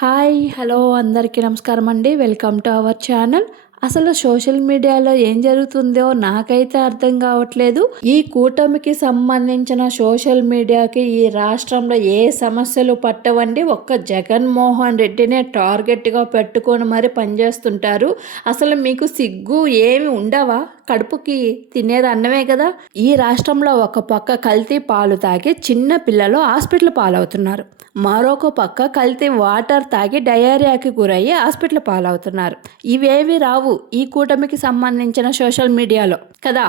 Hi hello అందరికీ నమస్కారం అండి. Welcome to our channel. అసలు సోషల్ మీడియాలో ఏం జరుగుతుందో నాకైతే అర్థం కావట్లేదు. ఈ కూటమికి సంబంధించిన సోషల్ మీడియాకి ఈ రాష్ట్రంలో ఏ సమస్యలు పట్టవండి. ఒక్క జగన్మోహన్ రెడ్డినే టార్గెట్గా పెట్టుకొని మరి పనిచేస్తుంటారు. అసలు మీకు సిగ్గు ఏమి ఉండవా? కడుపుకి తినేది అన్నమే కదా. ఈ రాష్ట్రంలో ఒక పక్క కల్తీ పాలు తాగి చిన్న పిల్లలు హాస్పిటల్ పాలవుతున్నారు. మరొక పక్క కల్తీ వాటర్ తాగి డయేరియాకి గురయ్యి హాస్పిటల్ పాలవుతున్నారు. ఇవేవి రావు ఈ కూటమికి సంబంధించిన సోషల్ మీడియాలో కదా.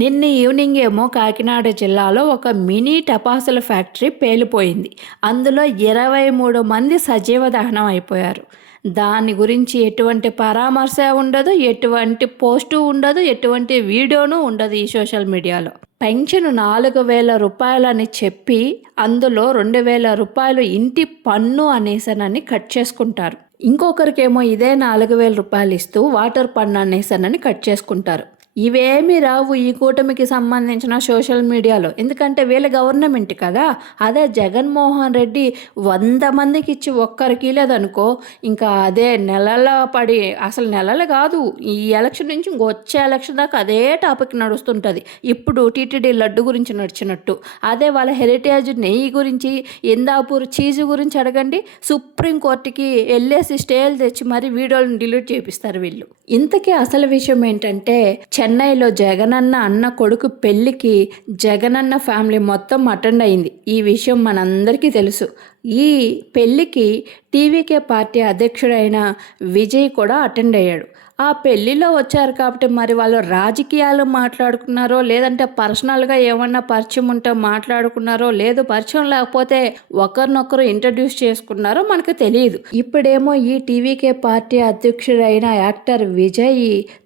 నిన్న ఈవినింగ్ ఏమో కాకినాడ జిల్లాలో ఒక మినీ టపాసుల ఫ్యాక్టరీ పేలిపోయింది. అందులో 23 మంది సజీవ దహనం అయిపోయారు. దాని గురించి ఎటువంటి పరామర్శ ఉండదు, ఎటువంటి పోస్టు ఉండదు, ఎటువంటి వీడియోను ఉండదు ఈ సోషల్ మీడియాలో. పెన్షన్ 4,000 రూపాయలని చెప్పి అందులో 2,000 రూపాయలు ఇంటి పన్ను అనేసనని కట్ చేసుకుంటారు. ఇంకొకరికేమో ఇదే 4,000 రూపాయలు ఇస్తూ వాటర్ పన్ను అనేసనని కట్ చేసుకుంటారు. ఇవేమీ రావు ఈ కూటమికి సంబంధించిన సోషల్ మీడియాలో. ఎందుకంటే వీళ్ళ గవర్నమెంట్ కదా. అదే జగన్మోహన్ రెడ్డి 100 మందికి ఇచ్చి ఒక్కరికి లేదనుకో, ఇంకా అదే నెలల పడి, అసలు నెలలు కాదు, ఈ ఎలక్షన్ నుంచి వచ్చే ఎలక్షన్ దాకా అదే టాపిక్ నడుస్తుంటుంది. ఇప్పుడు టీటీడీ లడ్డు గురించి నడిచినట్టు, అదే వాళ్ళ హెరిటేజ్ నెయ్యి గురించి, ఇందాపూర్ చీజ్ గురించి అడగండి. సుప్రీంకోర్టుకి వెళ్ళేసి స్టేలు తెచ్చి మరి వీడియోలను డిలీట్ చేపిస్తారు వీళ్ళు. ఇంతకీ అసలు విషయం ఏంటంటే, చెన్నైలో జగనన్న అన్న కొడుకు పెళ్లికి జగనన్న ఫ్యామిలీ మొత్తం అటెండ్ అయింది. ఈ విషయం మనందరికీ తెలుసు. ఈ పెళ్లికి టీవీకే పార్టీ అధ్యక్షుడైన విజయ్ కూడా అటెండ్ అయ్యాడు. ఆ పెళ్లిలో వచ్చారు కాబట్టి మరి వాళ్ళు రాజకీయాలు మాట్లాడుకున్నారో, లేదంటే పర్సనల్గా ఏమన్నా పరిచయం ఉంటే మాట్లాడుకున్నారో, లేదు పరిచయం లేకపోతే ఒకరినొకరు ఇంట్రడ్యూస్ చేసుకున్నారో మనకు తెలియదు. ఇప్పుడేమో ఈ టీవీకే పార్టీ అధ్యక్షుడైన యాక్టర్ విజయ్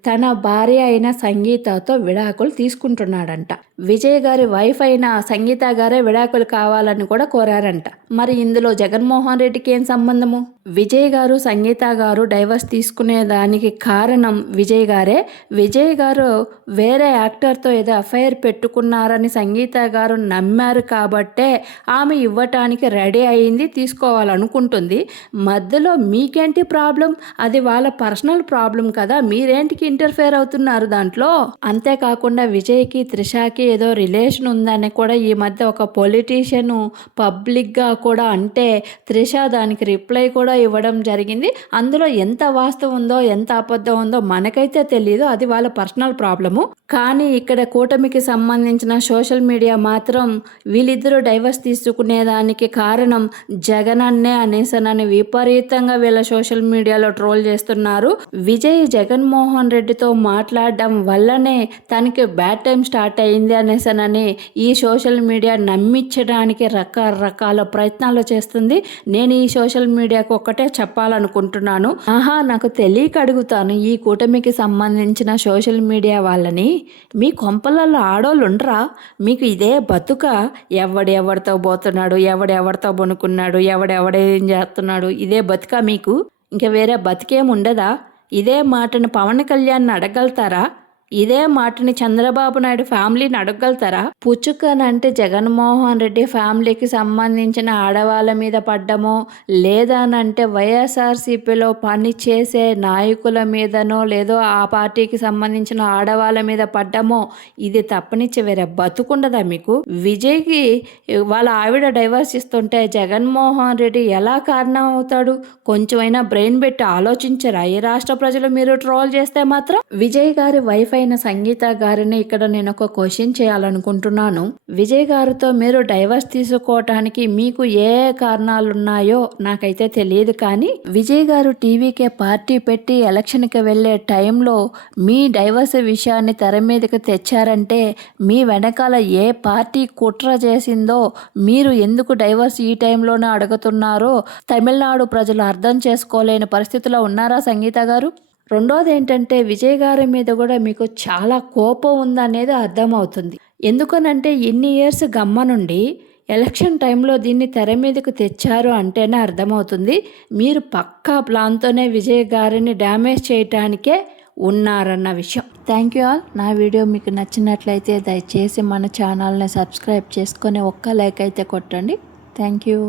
తన భార్య అయిన సంగీతతో విడాకులు తీసుకుంటున్నాడంట. విజయ్ గారి వైఫ్ అయిన సంగీత గారే విడాకులు కావాలని కూడా కోరారంట. మరి ఇందులో జగన్మోహన్ రెడ్డికి ఏం సంబంధము? విజయ్ గారు సంగీత గారు డైవర్స్ తీసుకునేదానికి కారణం విజయ్ గారే. విజయ్ గారు వేరే యాక్టర్తో ఏదో అఫైర్ పెట్టుకున్నారని సంగీత గారు నమ్మారు కాబట్టే ఆమె ఇవ్వటానికి రెడీ అయింది, తీసుకోవాలనుకుంటుంది. మధ్యలో మీకేంటి ప్రాబ్లం? అది వాళ్ళ పర్సనల్ ప్రాబ్లం కదా, మీరేంటికి ఇంటర్ఫేర్ అవుతున్నారు దాంట్లో? అంతేకాకుండా విజయ్కి త్రిషాకి ఏదో రిలేషన్ ఉందని కూడా ఈ మధ్య ఒక పొలిటీషియన్ పబ్లిక్గా కూడా అంటే త్రిష దానికి రిప్లై కూడా ఇవ్వడం జరిగింది. అందులో ఎంత వాస్తవం ఉందో ఎంత అబద్ధం ఉందో మనకైతే తెలియదు, అది వాళ్ళ పర్సనల్ ప్రాబ్లము. కానీ ఇక్కడ కూటమికి సంబంధించిన సోషల్ మీడియా మాత్రం వీళ్ళిద్దరూ డైవర్స్ తీసుకునేదానికి కారణం జగనన్నే అనేసనని విపరీతంగా వీళ్ళ సోషల్ మీడియాలో ట్రోల్ చేస్తున్నారు. విజయ్ జగన్మోహన్ రెడ్డితో మాట్లాడడం వల్లనే తనకి బ్యాడ్ టైం స్టార్ట్ అయింది అనేసనని ఈ సోషల్ మీడియా నమ్మించడానికి రకరకాల ప్రయత్నాలు చేస్తుంది. నేను ఈ సోషల్ మీడియాకు ఒక్కటే చెప్పాలనుకుంటున్నాను. నాకు తెలియక అడుగుతాను, ఈ కూటమికి సంబంధించిన సోషల్ మీడియా వాళ్ళని, మీ కొంపలలో ఆడోళ్ళు ఉండరా? మీకు ఇదే బతుక? ఎవడెవడితో పోతున్నాడు, ఎవడెవడితో బొనుకున్నాడు, ఎవడెవడేం చేస్తున్నాడు, ఇదే బతుక మీకు? ఇంకా వేరే బతికేం ఉండదా? ఇదే మాటను పవన్ కళ్యాణ్ని అడగలుగుతారా? ఇదే మాటని చంద్రబాబు నాయుడు ఫ్యామిలీని అడగలుగుతారా? పుచ్చుకనంటే జగన్మోహన్ రెడ్డి ఫ్యామిలీకి సంబంధించిన ఆడవాళ్ళ మీద పడ్డమో, లేదనంటే వైఎస్ఆర్సీపీలో పని చేసే నాయకుల మీదనో, లేదో ఆ పార్టీకి సంబంధించిన ఆడవాళ్ళ మీద పడ్డమో, ఇది తప్పనిచ్చి వేరే బతుకుండదా మీకు? విజయ్కి వాళ్ళ ఆవిడ డైవర్స్ ఇస్తుంటే జగన్మోహన్ రెడ్డి ఎలా కారణం అవుతాడు? కొంచెమైనా బ్రెయిన్ పెట్టి ఆలోచించరా ఈ రాష్ట్ర ప్రజలు? మీరు ట్రోల్ చేస్తే మాత్రం. విజయ్ గారి వైఫ్ అయిన సంగీత గారిని ఇక్కడ నేను ఒక క్వశ్చన్ చేయాలనుకుంటున్నాను. విజయ్ గారితో మీరు డైవర్స్ తీసుకోవటానికి మీకు ఏ కారణాలున్నాయో నాకైతే తెలియదు. కానీ విజయ్ గారు టీవీకే పార్టీ పెట్టి ఎలక్షన్కి వెళ్ళే టైంలో మీ డైవర్స్ విషయాన్ని తెర మీదకి తెచ్చారంటే మీ వెనకాల ఏ పార్టీ కుట్ర చేసిందో, మీరు ఎందుకు డైవర్స్ ఈ టైంలోనే అడుగుతున్నారో తమిళనాడు ప్రజలు అర్థం చేసుకోలేని పరిస్థితిలో ఉన్నారా సంగీత గారు? రెండోది ఏంటంటే, విజయ్ గారి మీద కూడా మీకు చాలా కోపం ఉందనేది అర్థమవుతుంది. ఎందుకనంటే ఇన్ని ఇయర్స్ గమ్మనుండి ఎలక్షన్ టైంలో దీన్ని తెర మీదకు తెచ్చారు అంటేనే అర్థమవుతుంది మీరు పక్కా ప్లాన్తోనే విజయ్ గారిని డ్యామేజ్ చేయటానికే ఉన్నారన్న విషయం. Thank you all. నా వీడియో మీకు నచ్చినట్లయితే దయచేసి మన ఛానల్ని సబ్స్క్రైబ్ చేసుకొని ఒక్క లైక్ అయితే కొట్టండి. Thank you.